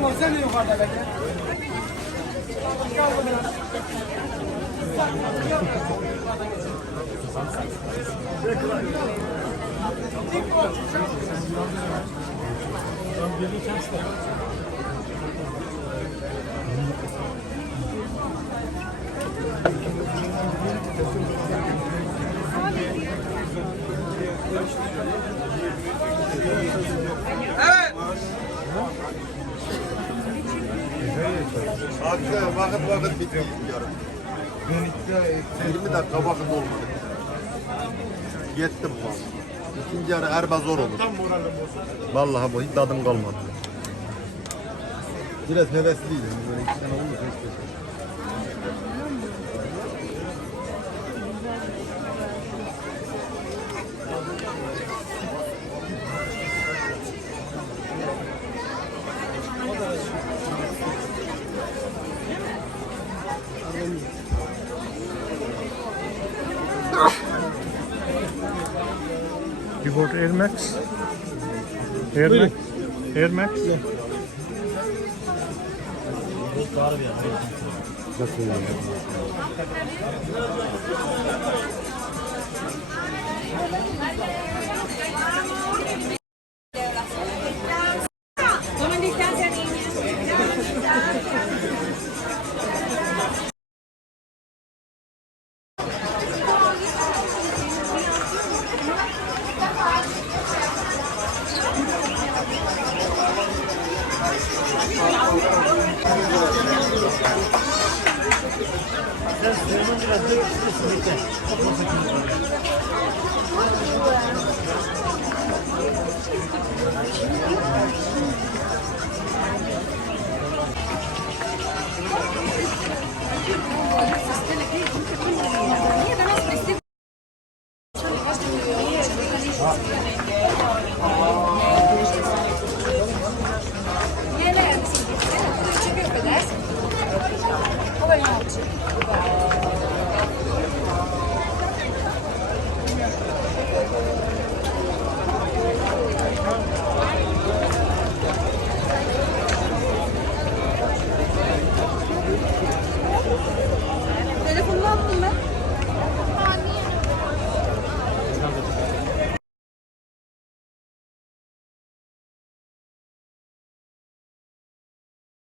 Tamam sen de yukarıda bekle. Evet. Artık vakit bitiyor yarın. 20 dakika vakit olmadı. Yettim vallahi. İkinci yarı erba zor olur. Vallahi bu hiç tadım kalmadı. Biraz hevesliydim. Böyle 2 sene olmuş. You got Air Max? Air Max? Air Max? Tomen distancia, niña. Neler misin? Çıkıyor kadar. O böyle yapacak.